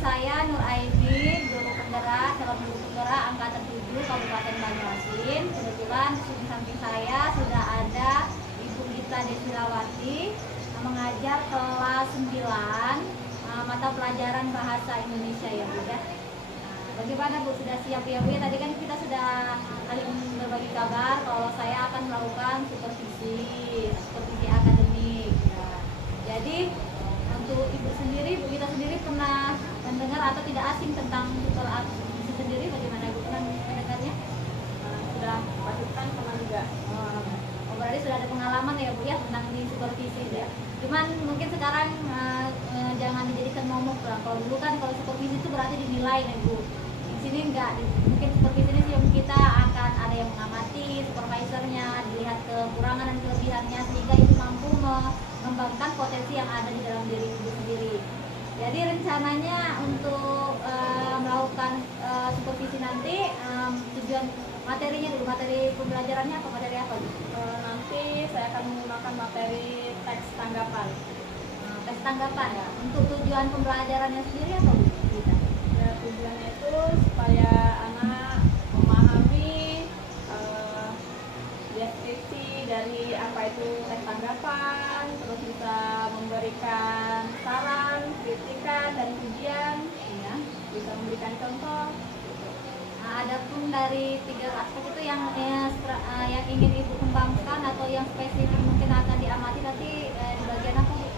saya Nur Aidin, guru penggerak, calon guru penggerak angkatan 7 Kabupaten Banyuasin. Kebetulan di samping saya sudah ada Ibu Gita Deswilawati mengajar kelas 9 mata pelajaran bahasa Indonesia ya Bu ya. Bagaimana Bu, sudah siap ya Bu ya? Tadi kan kita sudah saling berbagi kabar kalau saya akan melakukan supervisi akademik. Nah, jadi untuk Ibu sendiri, Bu Gita sendiri pernah mendengar atau tidak asing tentang supervisi sendiri? Bagaimana Bu, pernah mendengarnya? Sudah pastikan pernah juga. Oh, berarti sudah ada pengalaman ya Bu ya tentang ini supervisi ya. Cuman mungkin sekarang jangan dijadikan momok lah. Kalau dulu kan kalau supervisi itu berarti dinilai nih Bu. Di sini enggak. Mungkin supervisi ini sih kita akan ada yang mengamati supervisornya, dilihat kekurangan dan kelebihannya sehingga itu mampu mengembangkan potensi yang ada di dalam diri Ibu sendiri. Jadi rencananya untuk melakukan supervisi nanti tujuan materinya dulu, materi pembelajarannya apa, materi apa Bu? Nanti saya akan menggunakan materi teks tanggapan. Tes tanggapan ya. Untuk tujuan pembelajarannya sendiri apa Bu? Ya, tujuannya itu supaya anak memahami deskripsi dari apa itu teks tanggapan, terus bisa memberikan saran, kritikan dan pujian, Iya. bisa memberikan contoh. Nah, adapun dari 3 aspek itu yang ingin Ibu kembangkan atau yang spesifik mungkin akan diamati nanti di bagian apa Bu?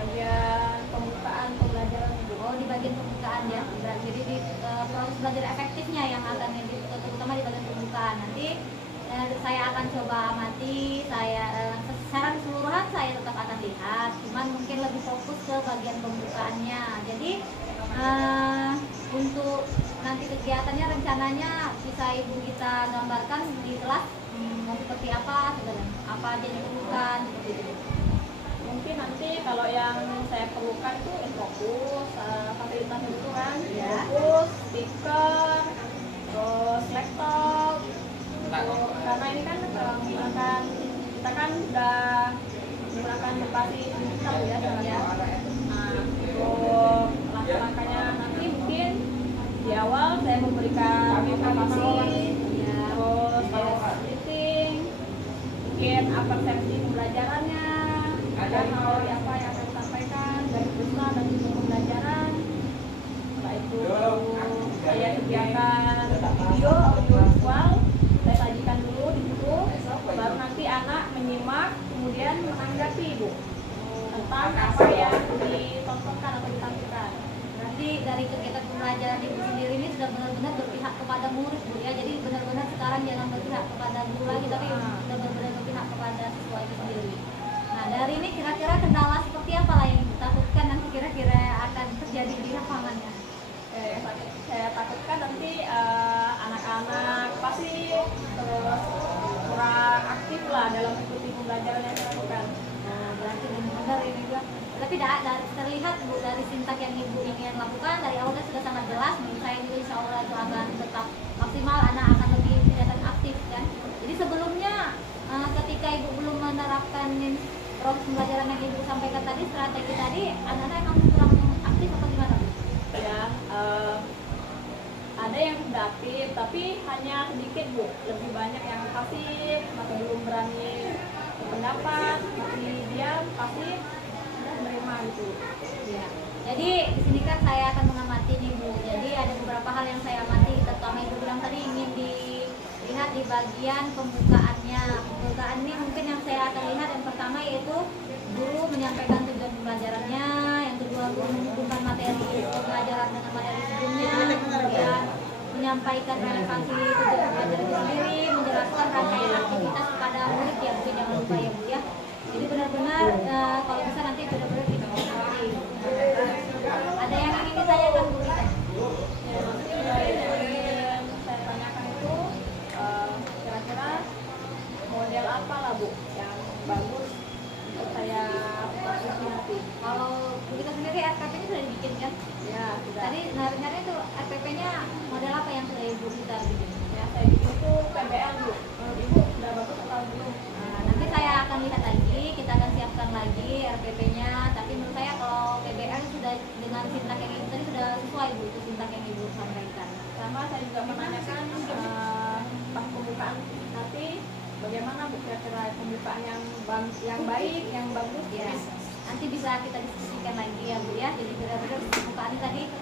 Bagian pembukaan pembelajaran itu. Oh, di bagian pembukaan ya. Jadi di proses belajar efektifnya yang akan terutama di bagian pembukaan. Nanti saya akan coba amati, secara keseluruhan saya tetap akan lihat, cuman mungkin lebih fokus ke bagian pembukaannya. Jadi untuk nanti kegiatannya rencananya bisa Ibu kita gambarkan di kelas mau seperti apa, apa aja yang diperlukan seperti itu. Mungkin nanti kalau yang saya perlukan itu infokus, fasilitas itu kan, Ya. infokus, speaker, terus laptop. Karena ini kan menggunakan, kita kan sudah menggunakan berbasis digital ya sekarang. Nah, untuk langkah-langkahnya nanti mungkin di awal saya memberikan informasi, terus editing, mungkin apa persepsi pembelajarannya, dan teori apa yang saya sampaikan, garis besar dan tujuan pembelajaran. Setelah itu saya sediakan video, audio, visual, saya sajikan dulu di situ, baru nanti anak menyimak, kemudian menanggapi Bu tentang apa yang ditontonkan atau ditampilkan. Nanti dari kegiatan pembelajaran Ibu sendiri ini sudah benar-benar berpihak kepada murid Bu ya. Jadi benar-benar sekarang jangan berpihak kepada guru lagi, tapi sudah benar-benar berpihak kepada siswa itu sendiri. Nah, dari ini kira-kira kendala seperti apa lah yang ditakutkan nanti kira-kira akan terjadi di lapangannya? Saya takutkan nanti anak-anak pasti terus kurang aktif lah dalam mengikuti pembelajaran yang saya lakukan. Nah, berarti benar ini juga. Tapi terlihat Bu dari sintak yang Ibu ingin lakukan dari awalnya sudah sangat jelas. Menurut saya juga insya Allah itu akan tetap maksimal, anak akan lebih kelihatan aktif kan. Jadi sebelumnya ketika Ibu belum menerapkan proses pembelajaran yang Ibu sampaikan tadi, strategi tadi, anak-anak emang kurang aktif atau gimana Bu? Ya, ada yang sudah aktif tapi hanya sedikit Bu, lebih banyak yang pasif, masih belum berani berpendapat, masih diam, pasif, dan menerima gitu. Ya. Jadi di sini kan saya akan mengamati nih Bu. Jadi ada beberapa hal yang saya amati, terutama Ibu bilang tadi ingin dilihat di bagian pembukaannya. Pembukaan ini mungkin yang saya akan lihat yang pertama yaitu guru menyampaikan tujuan pembelajarannya, yang kedua guru menghubungkan materi pembelajaran dengan materi sebelumnya, kemudian menyampaikan relevansi tujuan pembelajaran itu sendiri, menjelaskan rangkaian aktivitas kepada murid ya Bu, jangan lupa ya Bu ya. Jadi benar-benar kalau bisa nanti benar-benar dimengerti. Ada yang ingin ditanyakan Bu Rita? Ya, nanti dari yang saya tanyakan itu kira-kira model apa lah Bu yang bagus untuk saya produksi nanti. Kalau Bu Rita sendiri RPP-nya sudah dibikin kan? Ya, sudah. Tadi nyari-nyari itu RPP-nya model apa yang sudah Ibu Rita bikin? Ya, saya bikin itu PBL Bu. Menurut Ibu sudah bagus atau belum? Nah, nanti saya akan lihat lagi, kita akan siapkan lagi RPP-nya. Tapi menurut saya kalau PBL sudah dengan sintak yang ini tadi sudah pembukaan yang baik, yang bagus Ya, nanti bisa kita diskusikan lagi ya Bu ya. Jadi benar-benar pembukaan tadi,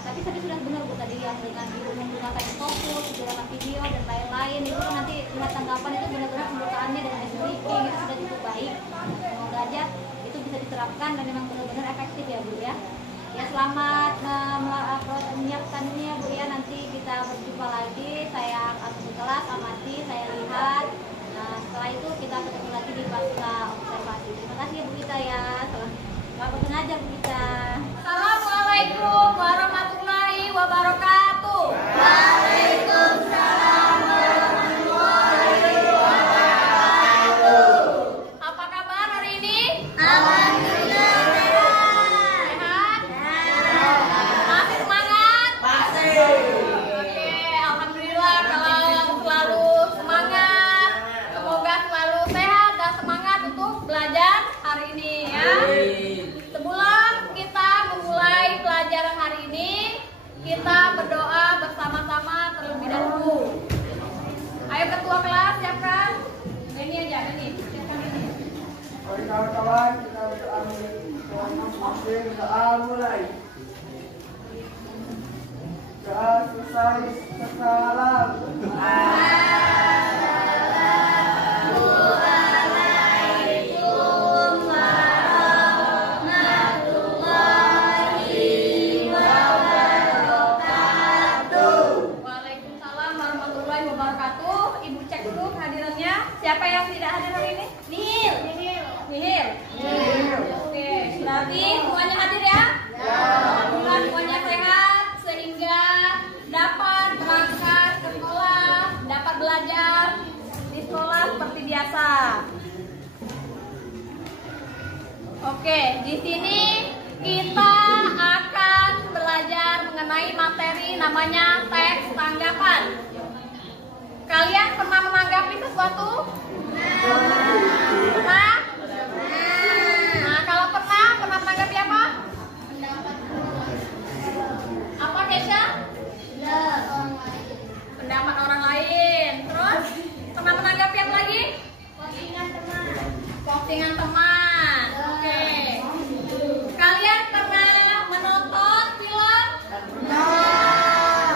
tapi tadi sudah benar Bu tadi yang dengan Ibu menggunakan fokus, menggunakan video dan lain-lain itu kan nanti lihat tanggapan itu benar-benar pembukaannya dengan speaking itu sudah cukup baik. Semoga aja itu bisa diterapkan dan memang benar-benar efektif ya Bu ya. Ya selamat menyiapkannya Bu ya, nanti kita berjumpa lagi. Saya akan ke kelas, amati, saya lihat. Nah, setelah itu kita ketemu lagi di pasca observasi. Terima kasih ya Bu Gita ya. Selamat mengajar Bu Gita. Assalamualaikum warahmatullahi wabarakatuh. Waalaikumsalam warahmatullahi wabarakatuh. Apa kabar hari ini? Alhamdulillah Sehat? Masih semangat? Masih. Oke, alhamdulillah kalau selalu semangat. Semoga selalu sehat dan semangat untuk belajar hari ini ya. Sebelum kita memulai pelajaran hari ini, kita berdoa bersama-sama terlebih dahulu. Ayo ketua kelas siapkan. Ini aja, ini. Siapkan ini. Oke kawan-kawan, kita berdoa mulai. Doa selesai, salam. Waalaikumsalam warahmatullahi wabarakatuh. Ibu cek dulu kehadirannya. Siapa yang tidak hadir hari ini? Nihil. Nihil. Oke, berarti semuanya hadir ya? Alhamdulillah semuanya sehat sehingga dapat berangkat ke sekolah, dapat belajar di sekolah seperti biasa. Oke, di sini kita akan belajar mengenai materi namanya teks tanggapan. Kalian pernah menanggapi sesuatu? Pernah? Nah, kalau pernah menanggapi apa? Apa Kesha? Pendapat orang lain. Terus pernah menanggapi apa lagi? Postingan teman. Oke. Kalian pernah menonton film? Nah.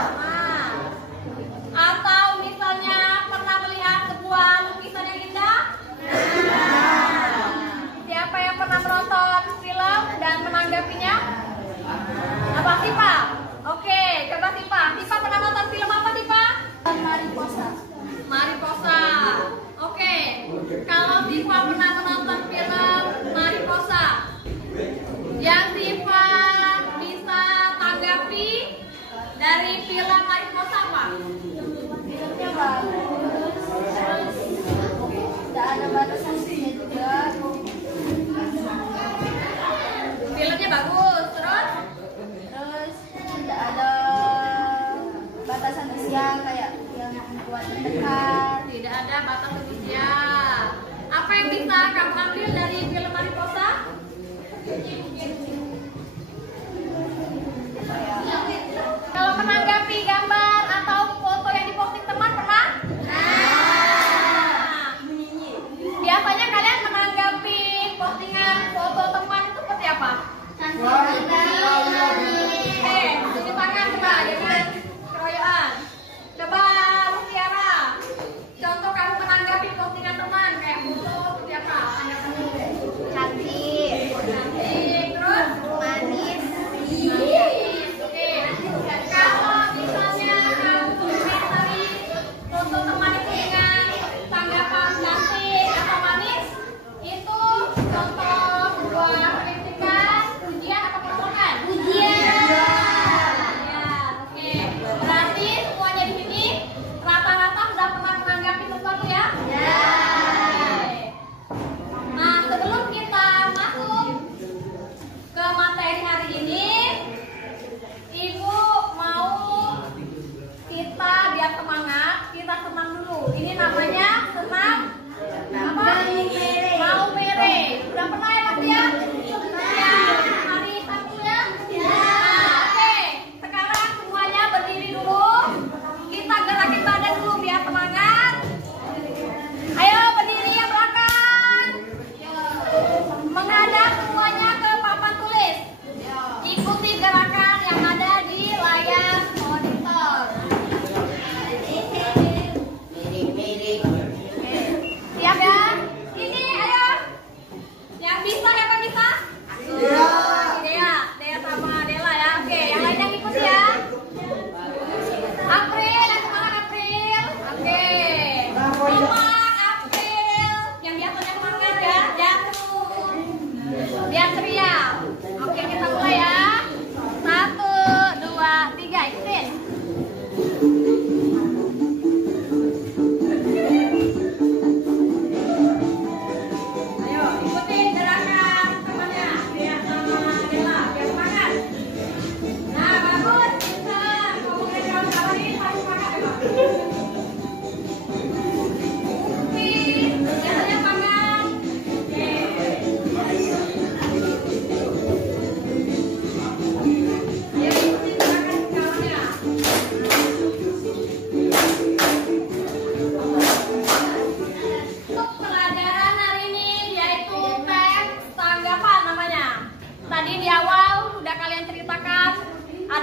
Atau misalnya pernah melihat sebuah lukisan yang indah? Siapa yang pernah menonton film dan menanggapinya? Apa Tipa? Oke, coba Tipa. Tipa pernah nonton film apa Tipa? Mariposa. Mariposa. Oke. Kalau Tipa pernah menonton film Mariposa, yang Tipa bisa tanggapi dari film Mariposa apa? Filmnya bagus, terus tidak ada batasannya juga. Filmnya bagus, terus Tidak ada batasan usia kayak yang buat mendekat. tidak ada batas usia. Apa yang bisa kamu ambil dari film Mariposa? Kalau menanggapi gambar atau foto yang diposting teman pernah? Nah, biasanya kalian menanggapi postingan foto teman itu seperti apa? Cuci tangan coba, jangan keroyokan. Coba lu Tiara, contoh kamu menanggapi postingan teman kayak foto seperti apa? Tanggapanmu? Cantik, Cantik, terus manis. manis. Oke. Kalau misalnya kamu komentari foto teman itu dengan tanggapan cantik atau manis, itu contoh sebuah kritikan, pujian atau penolakan?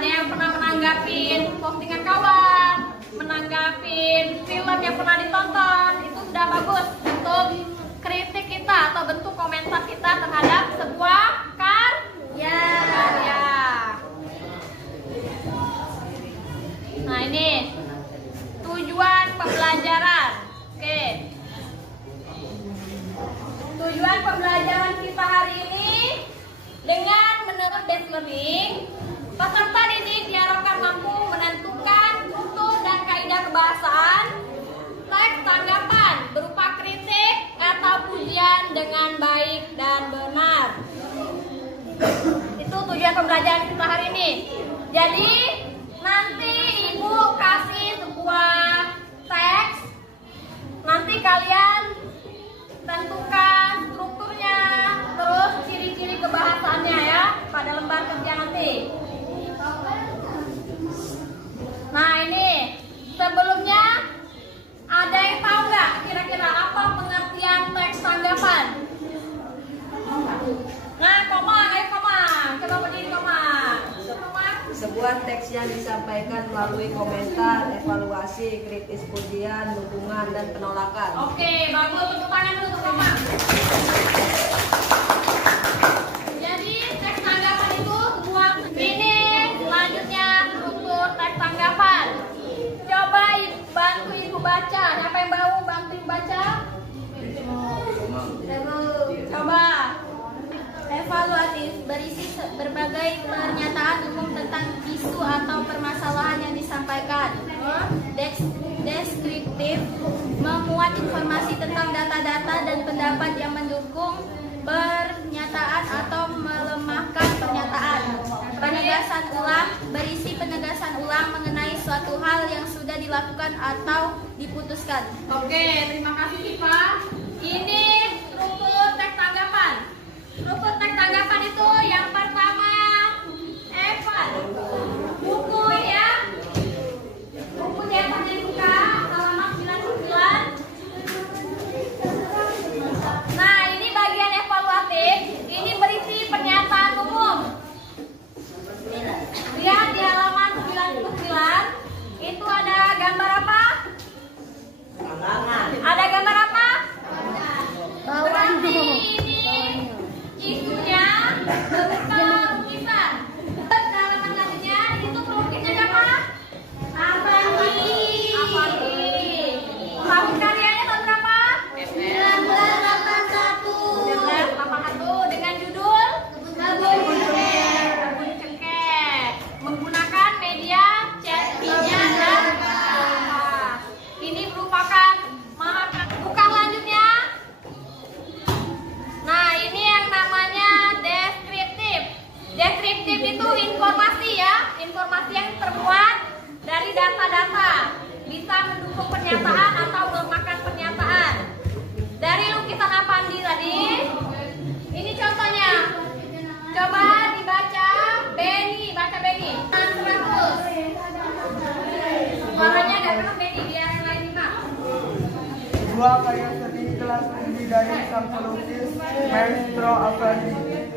Ada yang pernah menanggapin postingan kawan, menanggapin film yang pernah ditonton, itu sudah bagus untuk kritik kita atau bentuk komentar kita terhadap sebuah karya. Nah ini tujuan pembelajaran. Oke. Tujuan pembelajaran kita hari ini dengan menurut Best Learning, peserta didik diharapkan mampu menentukan struktur dan kaidah kebahasaan, teks tanggapan berupa kritik atau pujian dengan baik dan benar. Itu tujuan pembelajaran kita hari ini. Jadi nanti ibu kasih sebuah teks, nanti kalian tentukan strukturnya, terus ciri-ciri kebahasaannya ya pada lembar kerja nanti. Nah ini sebelumnya ada yang tahu nggak kira-kira apa pengertian teks tanggapan? Nah koma, coba berdiri koma. Sebuah teks yang disampaikan melalui komentar, evaluasi, kritis, pujian, dukungan, dan penolakan. Oke, bagus. Tepuk tangan dulu untuk koma. Jadi teks tanggapan itu sebuah ini selanjutnya struktur teks tanggapan. Coba bantu ibu baca. Siapa yang mau bantu ibu baca? Coba. Evaluatif berisi berbagai pernyataan umum tentang isu atau permasalahan yang disampaikan. Deskriptif memuat informasi tentang data-data dan pendapat yang mendukung pernyataan atau melemahkan pernyataan. Penegasan ulang berisi penegasan ulang mengenai suatu hal yang sudah dilakukan atau diputuskan. Oke, terima kasih Siva. Ini struktur teks tanggapan. Struktur teks tanggapan itu yang pertama Evan, buku ya, bukunya Evan dibuka halaman 99. Nah ini bagian evaluatif, ini berisi pernyataan umum. Lihat di halaman 99 itu ada gambar apa? Ada gambar apa? Berarti ini isunya berupa lukisan. Dalam selanjutnya itu pelukisnya siapa? Avandi. Tahun karyanya tahun berapa? 1981 dengan judul Kebun Cengkeh. Menggunakan media chattingnya dan ini merupakan buka selanjutnya. Nah ini yang namanya deskriptif. Deskriptif itu informasi ya, informasi yang terbuat dari data-data, bisa mendukung pernyataan atau melemahkan pernyataan. Dari lukisan Avandi tadi, ini contohnya. Coba dibaca Benny, baca Benny. 100. Suaranya agak keras Benny, biar yang lain nyimak. Sebuah karya seni kelas tinggi dari sang pelukis Maestro Avandi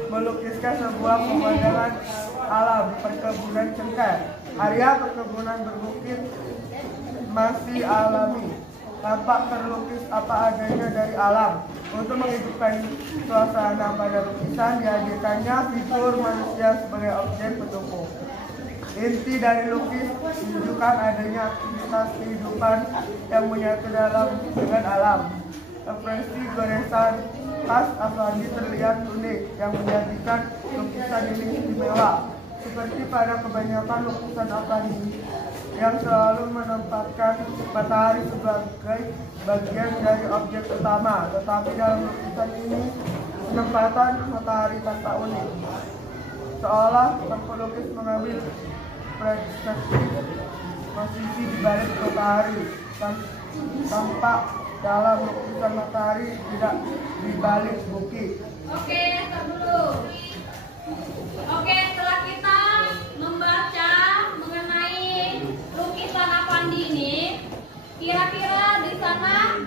melukiskan sebuah pemandangan alam perkebunan cengkeh. Area perkebunan berbukit masih alami, tampak terlukis apa adanya dari alam. Untuk menghidupkan suasana pada lukisan dihadirkannya figur manusia sebagai objek pendukung. Inti dari lukis menunjukkan adanya aktivitas kehidupan yang menyatu dengan alam. Ekspresi goresan khas Avandi terlihat unik yang menjadikan lukisan ini istimewa. Seperti pada kebanyakan lukisan Avandi yang selalu menempatkan matahari sebagai bagian dari objek utama, tetapi dalam lukisan ini penempatan matahari tampak unik, seolah sang pelukis mengambil perspektif posisi di balik matahari. Tampak dalam lukisan matahari tidak di balik bukit. Oke, stop dulu. Oke, setelah kita membaca mengenai lukisan Avandi ini, kira-kira di sana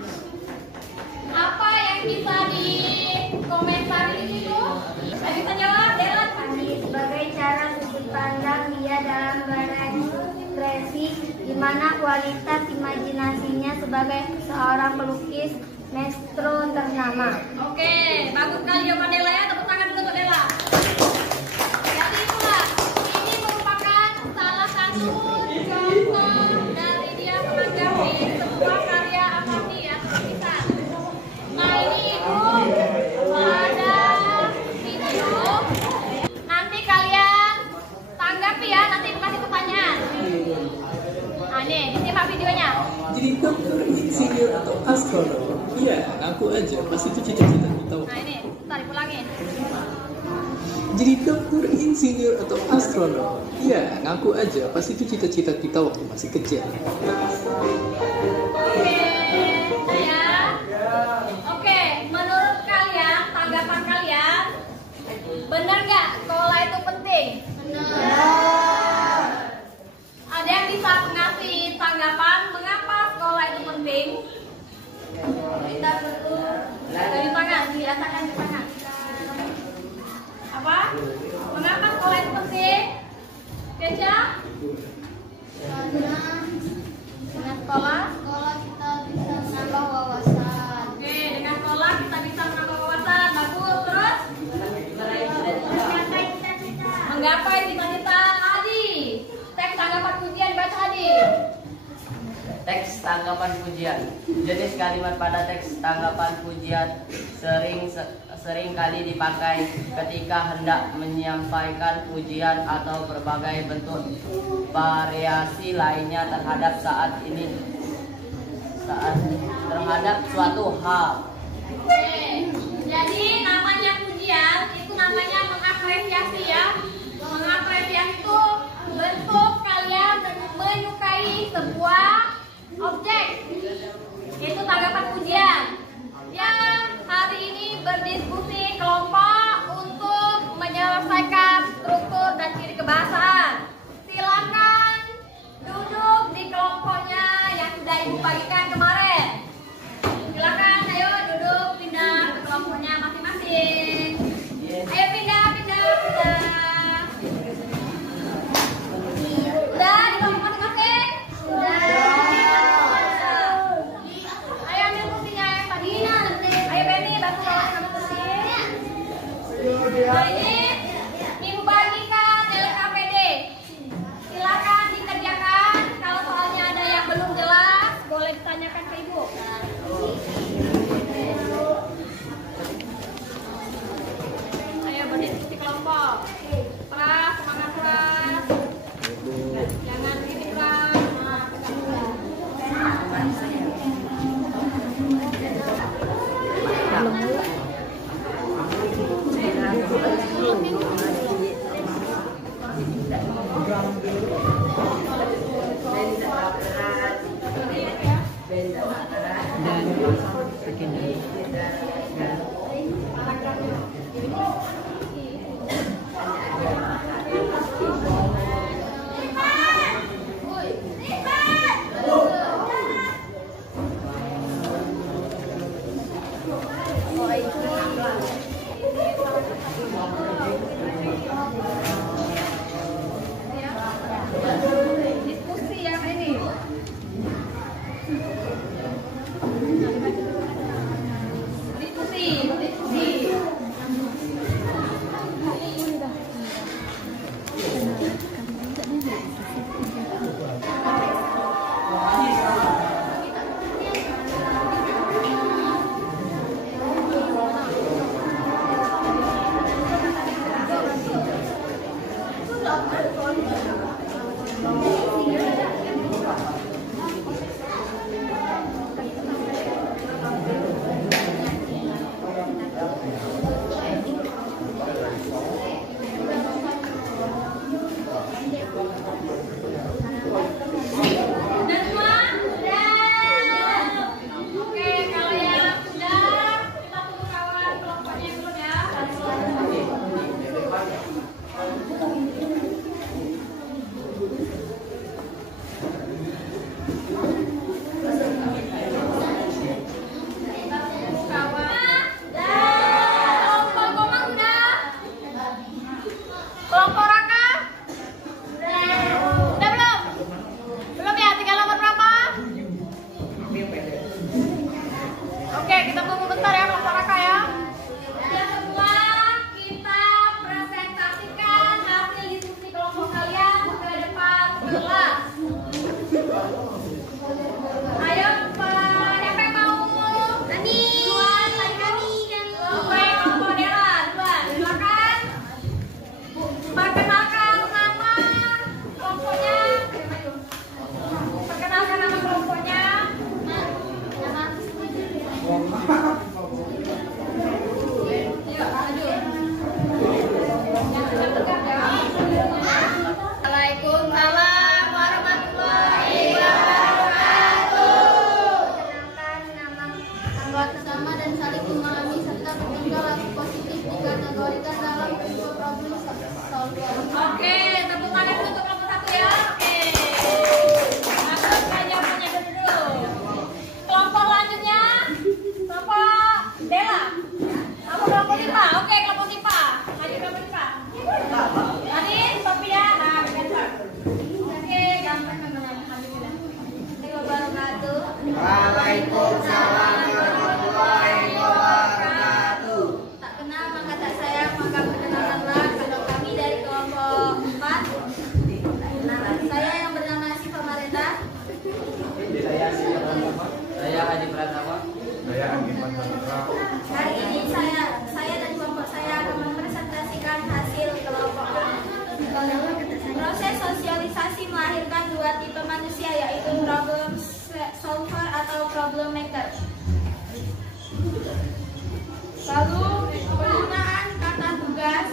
apa yang bisa dikomentari di situ? Bisa jawab, Dela? Sebagai cara sudut pandang dia dalam ekspresi di mana kualitas imajinasinya sebagai seorang pelukis maestro ternama. Oke, bagus sekali jawaban Dela ya. Tepuk tangan dulu untuk Dela. Jadi itulah, ini merupakan salah satu contoh dari dia menanggapi sebuah karya Amandi atau lukisan. Nah ini Ibu ada video. Nanti kalian tanggapi ya, nanti Ibu kasih pertanyaan. Nah nih, disimak videonya. Jadi dokter, insinyur atau astronom? Iya, ngaku aja. Pasti itu cita-cita kita. Nah ini, ntar dipulangin. Jadi dokter, insinyur atau astronom? Iya, ngaku aja. Pasti itu cita-cita kita waktu masih kecil. Oke, ya. Oke, menurut kalian, tanggapan kalian, benar nggak sekolah itu penting? Benar. Ada yang bisa ngasih tanggapan mengapa sekolah itu penting? Kita dulu dari tangan, dirasakan di tangan. Apa? Mengapa sekolah itu penting? Keja? Dengan sekolah kita bisa menambah wawasan. Oke, dengan sekolah kita bisa menambah wawasan. Bagus, terus? Menggapai cita-cita Adi. Teks tanggapan pujian baca Adi. Teks tanggapan pujian. Jenis kalimat pada teks tanggapan pujian sering kali dipakai ketika hendak menyampaikan pujian atau berbagai bentuk variasi lainnya terhadap terhadap suatu hal. Oke, jadi namanya pujian itu namanya mengapresiasi ya. Mengapresiasi itu bentuk kalian menyukai sebuah objek. Itu tanggapan pujian. Ya, hari ini berdiskusi kelompok untuk menyelesaikan struktur dan ciri kebahasaan. Silakan duduk di kelompoknya yang sudah Ibu bagikan kemarin. Silakan, ayo duduk, pindah ke kelompoknya masing-masing. Ayo pindah. Udah di kelompok masing-masing? Udah. Ayo ambil kursinya yang tadi. Ayo Beni, bantu bawa sama kursi. Nah ini Ibu bagikan LKPD. Silakan dikerjakan. Kalau soalnya ada yang belum jelas, boleh ditanyakan ke Ibu. Ayo berdiskusi kelompok. Pras, semangat Pras. Jangan ini Pras. Diskusi yang ini. Diskusi. Oke, tepuk tangan dulu untuk kelompok 1 ya. Oke. Masuk ke jawabannya dulu. Kelompok selanjutnya, kelompok Dela. Apa kelompok IPA? Oke, kelompok IPA. Maju kelompok IPA. Tadi Sophia, nah Benson. Oke, gampang teman-teman. Waalaikumsalam warahmatullahi wabarakatuh. Tak kenal maka tak sayang, maka perkenalkanlah kalau kami dari kelompok 4. Saya yang bernama Siva Mareta. Saya Haji Pratama. Saya Andi Pratama. Hari ini saya dan kelompok saya akan mempresentasikan hasil kelompok A. Proses sosialisasi melahirkan 2 tipe manusia, yaitu problem solver atau problem maker. Lalu penggunaan kata tugas.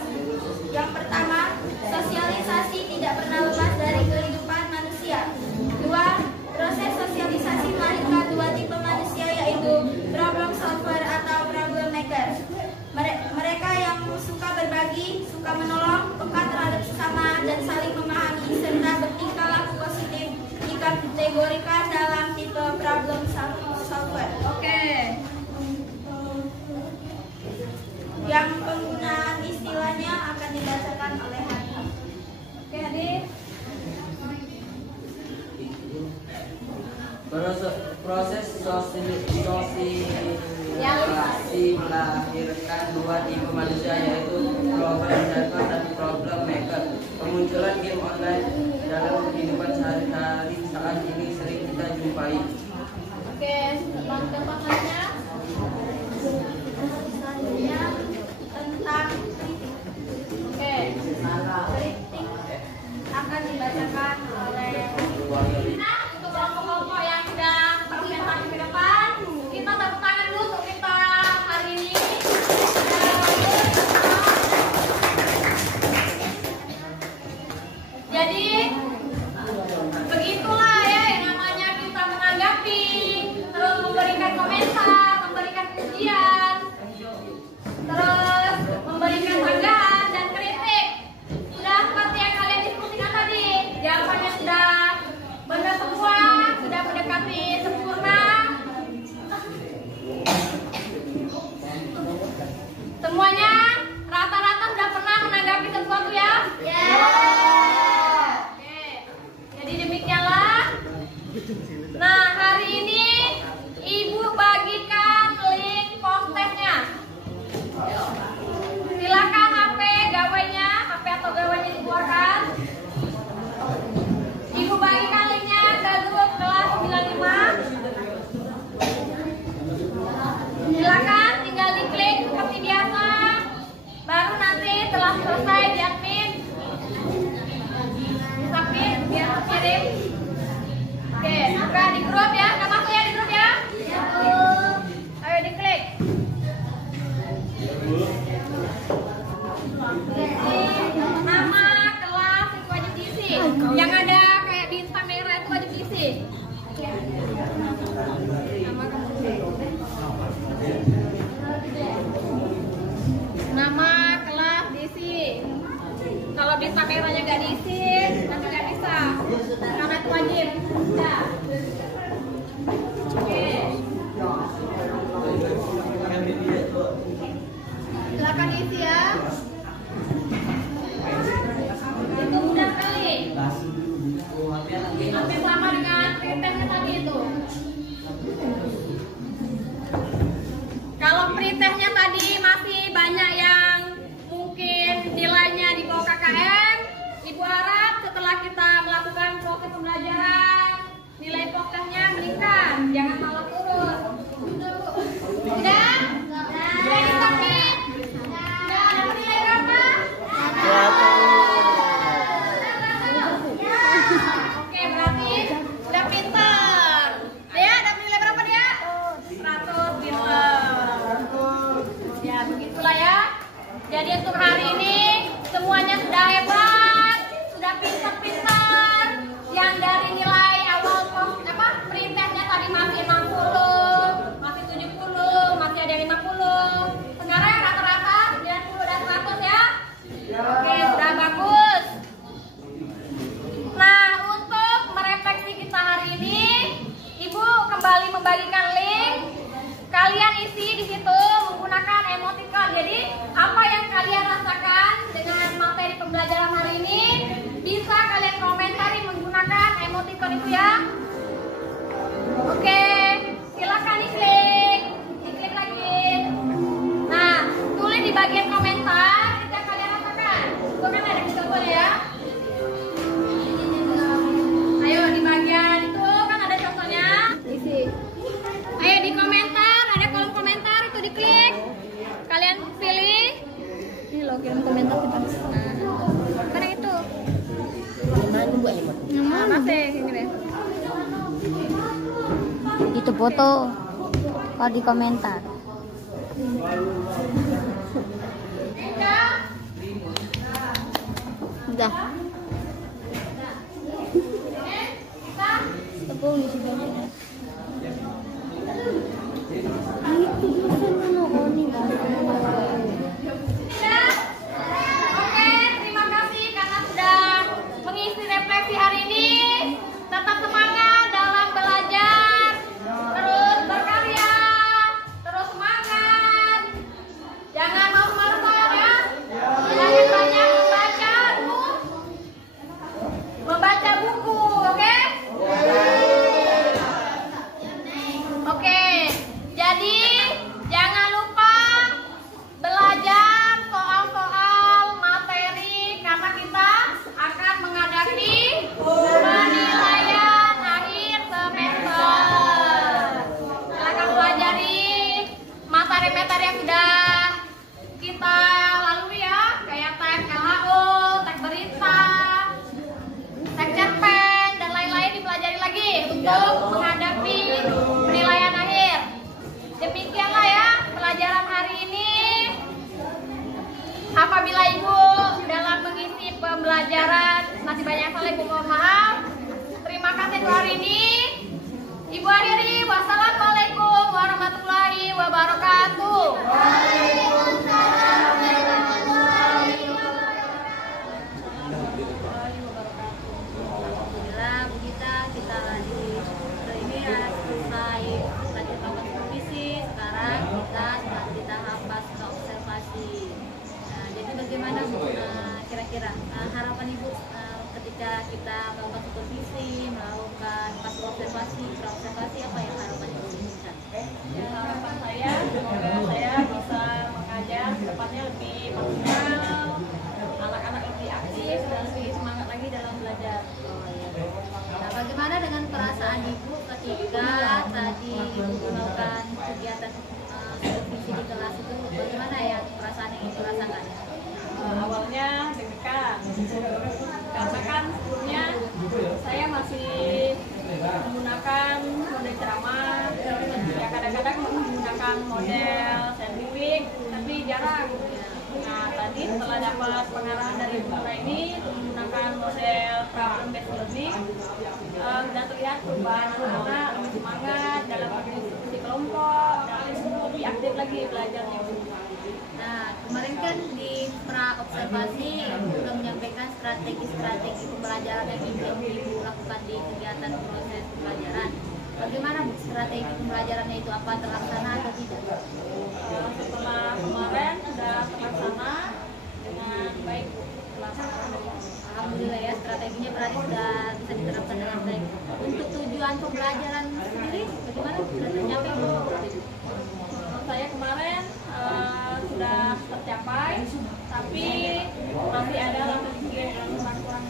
Yang pertama, sosialisasi tidak pernah lepas dari kehidupan manusia. 2. Proses sosialisasi melahirkan 2 tipe manusia, yaitu problem solver atau problem maker. Mereka yang suka berbagi, suka menolong, peka terhadap sesama, dan saling memahami, serta bertingkah laku positif dikategorikan dalam tipe problem solver. Oke. Yang penggunaan istilahnya akan dibacakan oleh Hadi. Oke, Hadir. Proses sosialisasi melahirkan 2 tipe manusia, yaitu problem solver dan problem maker. Kemunculan game online dalam kehidupan sehari-hari saat ini sering kita jumpai. Oke, teman-temannya. Selanjutnya tentang kritik. Oke. Kritik akan dibacakan oleh Nah, untuk kelompok-kelompok yang sudah presentasi ke depan, kita tepuk tangan dulu untuk kita hari ini. Jadi begitulah ya yang namanya kita menanggapi, terus memberikan komentar, memberikan pujian, terus memberikan tanggapan dan kritik. Sudah seperti yang kalian diskusikan tadi, jawabannya sudah benar semua, sudah mendekati sempurna. Semuanya rata-rata sudah pernah menanggapi sesuatu ya? Oke. Jadi demikianlah. Nah, hari ini Ibu bagikan link post-testnya. Silakan HP atau gawainya dikeluarkan. Ibu bagikan linknya ke grup kelas 95. Silakan tinggal diklik seperti biasa. Baru nanti setelah selesai diadmin, disubmit biar terkirim. Oke, buka di grup ya. Udah masuk ya di grup ya? Ayo diklik. Nama kelas itu wajib diisi. Yang ada kayak bintang merah itu wajib diisi. Nama kelas diisi. Kalau bintang merahnya nggak diisi, nanti nggak bisa. Karena itu wajib. Ya. Oke. Silakan diisi ya. Itu mudah sekali. Hampir sama dengan pretestnya tadi itu. Kalau pretestnya tadi masih banyak yang mungkin nilainya di bawah KKM, Ibu harap setelah kita melakukan proses pembelajaran, nilai pretestnya meningkat, jangan malah turun. Sudah? Sudah disubmit? Sudah dapat nilai berapa? Oke, berarti udah pinter. Dia dapat nilai berapa dia? 100, pinter. Ya, begitulah ya. Jadi untuk hari ini semuanya sudah hebat, sudah pinter-pinter. Yang dari nilai awal pretestnya tadi masih 60 pembelajaran hari ini bisa kalian komentari menggunakan emoticon itu ya. Oke, silakan diklik lagi. Nah, tulis di bagian komentar jika kalian rasakan. Itu kan ada contohnya ya. Ayo di bagian itu kan ada contohnya. Isi. Ayo di komentar, ada kolom komentar itu diklik. Kalian pilih. Ini loh kirim komentar kita. Mana itu? Mana masih ini deh. Itu foto. Kalau di komentar. Udah. Tepung di sini. Oke, terima kasih karena sudah mengisi refleksi hari ini. Tetap semangat dalam belajar, terus berkarya, terus semangat. Jangan malu-maluan ya. Banyak-banyak membaca buku, oke? Oke, jadi jangan lupa belajar soal-soal materi karena kita akan menghadapi penilaian akhir semester. Silakan pelajari materi-materi yang sudah kita lalui ya, kayak teks LHO, teks berita, teks cerpen, dan lain-lain dipelajari lagi untuk menghadapi penilaian akhir. Demikianlah ya pelajaran hari ini. Apabila Ibu dalam mengisi pembelajaran masih banyak salah, Ibu mohon maaf. Terima kasih untuk hari ini. Ibu akhiri. Wassalamualaikum warahmatullahi wabarakatuh. Alhamdulillah, Bu Gita, kita lagi ini ya selesai belajar kelompok supervisi. Sekarang kita sudah di tahap pasca observasi. Nah, jadi bagaimana Bu? Kira-kira harapan Ibu ketika kita melakukan supervisi, melakukan pasca observasi, pra-observasi, apa yang harapan Ibu inginkan? Ya, harapan saya semoga saya bisa mengajar kedepannya lebih maksimal, anak-anak lebih aktif dan lebih semangat lagi dalam belajar. Nah, bagaimana dengan perasaan Ibu ketika tadi Ibu melakukan kegiatan supervisi di kelas itu? Bagaimana ya perasaan yang Ibu rasakan? Awalnya deg-degan karena kan sebelumnya saya masih menggunakan model ceramah, ya kadang-kadang menggunakan model saintifik tapi jarang. Nah, tadi setelah dapat pengarahan dari Bu ini menggunakan model problem based learning, sudah terlihat perubahan anak-anak lebih semangat dalam berdiskusi kelompok dan lebih aktif lagi belajarnya. Nah, kemarin kan di pra-observasi sudah menyampaikan strategi-strategi pembelajaran yang ingin Ibu lakukan di kegiatan proses pembelajaran. Bagaimana Bu strategi pembelajarannya itu, apa terlaksana atau tidak? Setelah kemarin sudah terlaksana dengan baik. Alhamdulillah ya, strateginya berarti sudah bisa diterapkan dengan baik. Untuk tujuan pembelajaran sendiri, bagaimana sudah tercapai Bu? Saya kemarin sudah tercapai, tapi masih ada langkah sedikit yang kurang.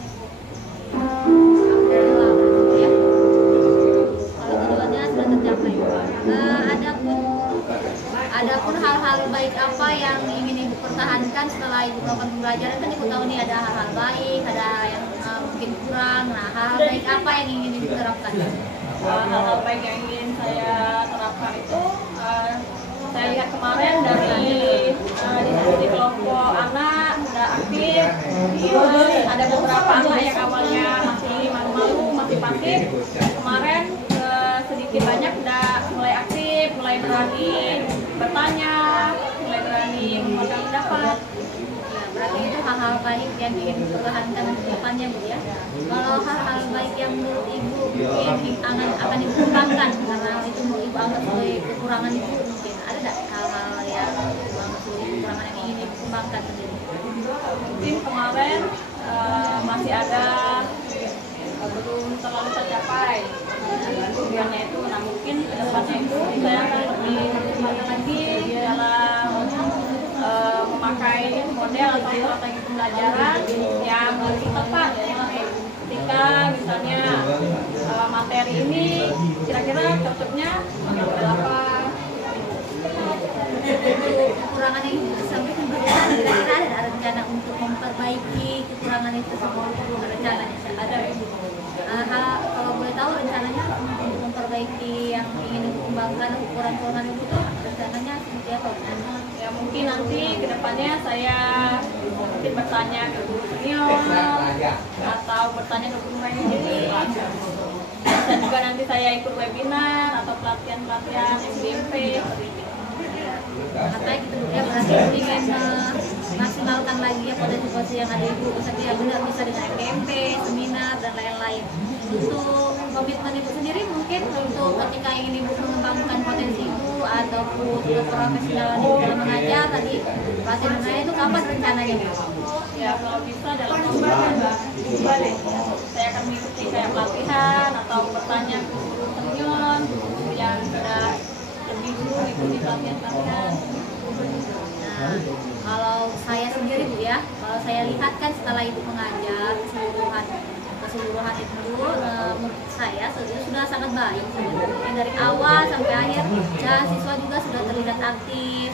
Alhamdulillah ya. Kalau tujuannya sudah tercapai. Adapun hal-hal baik apa yang ingin Ibu pertahankan setelah Ibu melakukan pembelajaran, kan Ibu tahu nih ada hal-hal baik, ada yang mungkin kurang. Nah, hal baik apa yang ingin Ibu terapkan? Hal-hal baik yang ingin saya terapkan itu saya lihat kemarin dari diskusi kelompok anak sudah aktif, terus ada beberapa anak yang awalnya masih malu-malu, masih pasif, kemarin sedikit banyak sudah mulai aktif, mulai berani bertanya, mulai berani mengemukakan pendapat. Ya, berarti itu hal-hal baik yang ingin dipertahankan ke depannya Bu ya. Kalau hal-hal baik yang menurut Ibu mungkin akan Ibu kembangkan karena itu Ibu anggap sebagai kekurangan Ibu, mungkin ada nggak hal-hal yang Ibu anggap sebagai kekurangan yang ingin Ibu kembangkan sendiri? Mungkin kemarin kemarin masih ada belum terlalu tercapai tujuannya itu. Nah mungkin kedepannya itu saya akan lebih bersemangat lagi dalam memakai model atau strategi pembelajaran yang lebih tepat ya. Ketika misalnya materi ini kira-kira cocoknya pakai model apa. Untuk kekurangan yang disampaikan barusan, kira-kira ada rencana untuk memperbaiki kekurangan itu semua? Rencananya ada. Kalau boleh tahu rencananya untuk memperbaiki yang ingin dikembangkan kekurangan itu tuh rencananya seperti apa? Ya mungkin nanti kedepannya saya mungkin bertanya ke guru senior atau bertanya ke guru lain sendiri. Dan juga nanti saya ikut webinar atau pelatihan-pelatihan SBMP. Katanya gitu Bu ya, berarti ingin maksimalkan lagi ya potensi yang ada Ibu, misalnya benar bisa dengan FGMP, seminar dan lain-lain. Untuk komitmen Ibu sendiri mungkin untuk ketika ingin Ibu mengembangkan potensi Ibu ataupun keprofesionalan Ibu dalam mengajar tadi pelatihan itu kapan rencananya Bu? Ya kalau bisa dalam bulan saya akan mengikuti kayak pelatihan atau bertanya ke guru senior, guru yang sudah lebih dulu ikuti pelatihan-pelatihan. Nah, kalau saya sendiri Bu ya, kalau saya lihat kan setelah Ibu mengajar keseluruhan itu menurut saya sudah sangat baik sebenarnya. Dari awal sampai akhir dan siswa juga sudah terlihat aktif,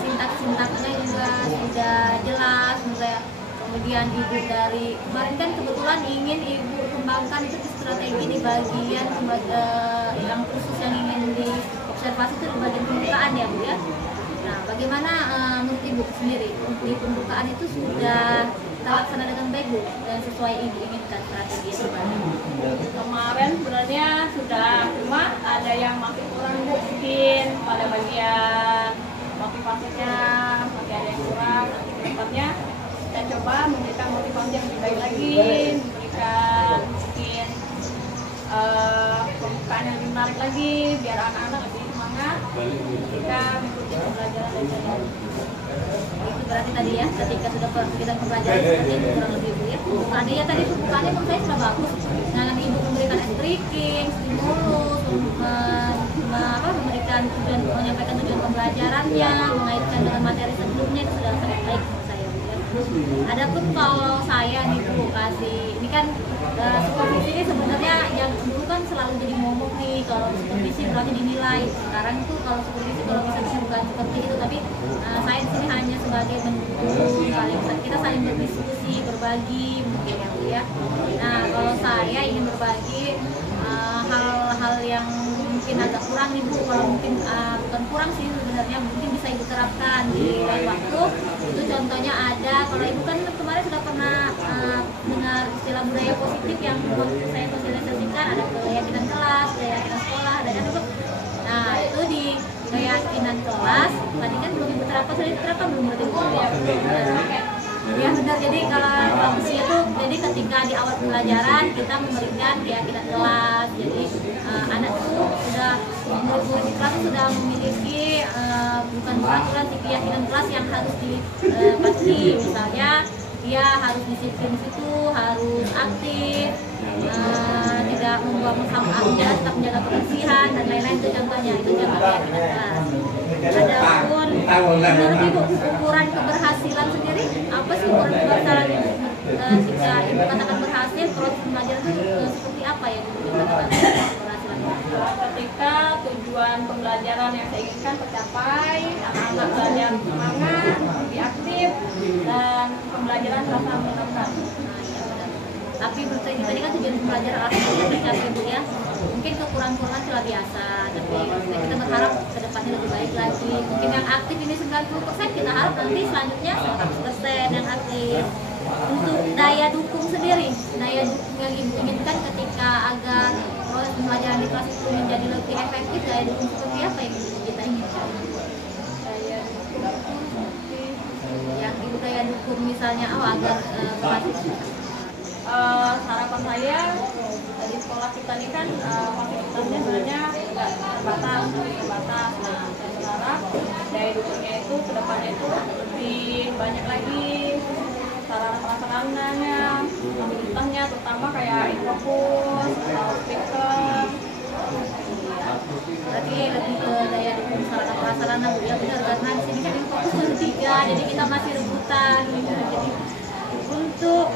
sintak-sintaknya juga sudah jelas menurut saya. Kemudian Ibu dari kemarin kan kebetulan ingin Ibu kembangkan itu strategi di bagian yang khusus yang ingin diobservasi itu di bagian pembukaan ya Bu ya. Nah bagaimana menurut Ibu sendiri di pembukaan itu sudah terlaksana dengan baik Bu dan sesuai Ibu inginkan strategi itu? Kemarin sebenarnya sudah, cuma ada yang masih kurang mungkin pada bagian motivasinya, masih ada yang kurang. Nanti ke depannya kita coba memberikan motivasi yang lebih baik lagi, memberikan mungkin pembukaan yang lebih menarik lagi biar anak-anak lebih semangat ketika mengikuti pembelajaran dan Itu berarti tadi ya ketika sudah kita pembelajaran seperti itu kurang lebih Bu ya. Tadi ya tadi pembukaannya menurut saya sudah bagus. Nah nanti Ibu memberikan tricking, stimulus, memberikan tujuan, menyampaikan tujuan pembelajarannya, mengaitkan dengan materi sebelumnya itu sudah sangat baik menurut saya Bu ya. Adapun kalau saya nih Bu kasih, ini kan supervisi ini sebenarnya yang dulu kan selalu jadi momok nih kalau supervisi berarti dinilai. Sekarang tuh kalau supervisi kalau bisa bukan seperti itu, tapi saya di sini hanya sebagai mendukung, kita saling berdiskusi, berbagi mungkin ya Bu ya. Nah kalau saya ingin berbagi hal-hal yang mungkin agak kurang nih Bu, kalau mungkin bukan kurang sih sebenarnya, mungkin bisa Ibu terapkan di lain waktu. Itu contohnya ada, kalau Ibu kan kemarin sudah pernah dengar istilah budaya positif yang saya sosialisasikan, ada keyakinan kelas, keyakinan sekolah, ada kan Bu. Nah itu di keyakinan kelas tadi kan belum Ibu terapkan, sudah diterapkan belum berarti Bu? Ya benar, jadi kalau bagusnya tuh jadi ketika di awal pembelajaran kita memberikan keyakinan kelas, jadi anak itu sudah murid di kelas sudah memiliki bukan peraturan sih, keyakinan kelas yang harus dipasti, misalnya dia harus disiplin di situ, harus aktif, tidak membuang sampah, tetap menjaga kebersihan dan lain-lain. Itu contohnya, itu contoh keyakinan kelas. Adapun menurut Ibu ukuran keberhasilan sendiri apa sih ukuran keberhasilan Ibu? Jika Ibu katakan berhasil, proses pembelajaran itu seperti apa ya Bu? Ketika tujuan pembelajaran yang saya inginkan tercapai, anak-anak belajar semangat, lebih aktif, dan pembelajaran terasa menyenangkan. Tapi tadi kan tujuan pembelajaran akhirnya tercapai Bu ya. Mungkin kekurangan-kekurangan sudah biasa, tapi kita berharap ke depannya lebih baik lagi. Mungkin yang aktif ini 90%, kita harap nanti selanjutnya 100% yang aktif. Untuk daya dukung sendiri, daya dukung yang Ibu inginkan ketika agar proses pembelajaran di kelas itu menjadi lebih efektif, daya dukung seperti apa yang kita inginkan? Daya dukung Yang Ibu daya dukung misalnya agar kelas itu harapan saya dari sekolah kita ini kan fasilitasnya sebenarnya nggak terbatas. Nah, saya berharap daya dukungnya itu kedepannya itu lebih banyak lagi sarana terutama kayak infocus atau speaker. Berarti lebih ke daya dukung sarana prasarana Bu ya, benar, karena di sini kan infocus baru 3, jadi kita masih rebutan gitu. Jadi untuk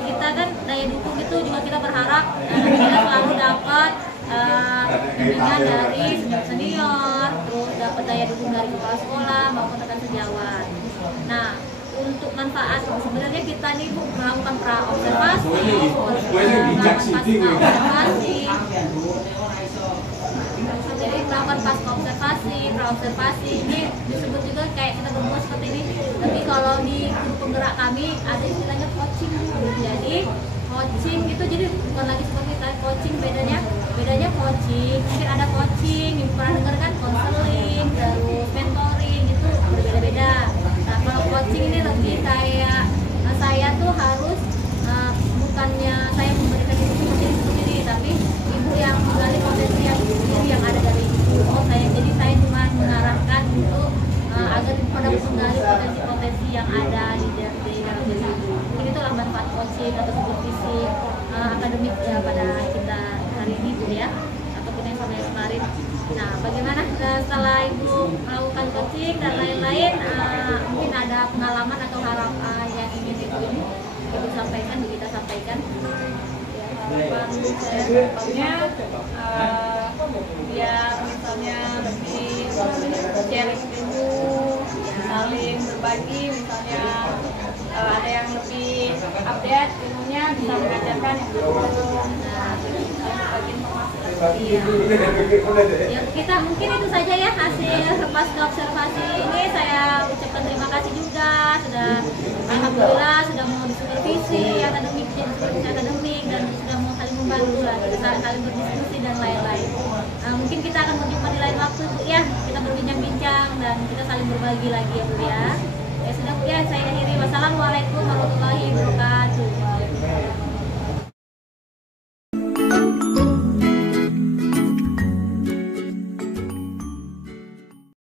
kita kan daya dukung itu juga kita berharap kita selalu dapat bimbingan dari senior, terus dapat daya dukung dari kepala sekolah maupun rekan sejawat. Nah, untuk manfaat sebenarnya kita nih Bu melakukan pra-observasi, melakukan pasca-observasi. Jadi melakukan pasca observasi, pra-observasi ini disebut juga kayak kita berbuat seperti ini. Tapi kalau di grup penggerak kami ada istilahnya coaching. Jadi coaching itu jadi bukan lagi seperti tadi coaching, bedanya coaching mungkin ada coaching yang pernah dengar kan, konseling, terus mentoring, itu berbeda-beda. Nah kalau coaching ini lebih kayak saya tuh harus bukannya saya memberikan itu seperti ini, tapi ibu yang menggali potensi yang sendiri yang ada dari ibu. Jadi saya cuma mengarahkan untuk agar pada menggali potensi-potensi yang ada di dalam diri ibu. Mungkin itulah manfaat coaching atau supervisi akademik ya pada kita hari ini Bu ya, ataupun yang sama yang kemarin. Nah, bagaimana setelah ibu melakukan coaching dan lain-lain, mungkin ada pengalaman atau harapan yang ingin ibu sampaikan, kita sampaikan? Harapan saya kedepannya biar misalnya lebih sharing ilmu, saling berbagi, misalnya ada yang lebih update ilmunya bisa mengajarkan yang belum. Nah, berbagi informasi. Iya. Ya, kita mungkin itu saja ya hasil pasca observasi ini. Saya ucapkan terima kasih juga sudah alhamdulillah sudah mau disupervisi akademik, dan sudah mau saling membantu lah, saling berdiskusi dan lain-lain. Mungkin kita akan berjumpa di lain waktu Bu ya, kita berbincang-bincang dan kita saling berbagi lagi ya Bu ya. Ya sudah Bu ya, saya akhiri. Wassalamualaikum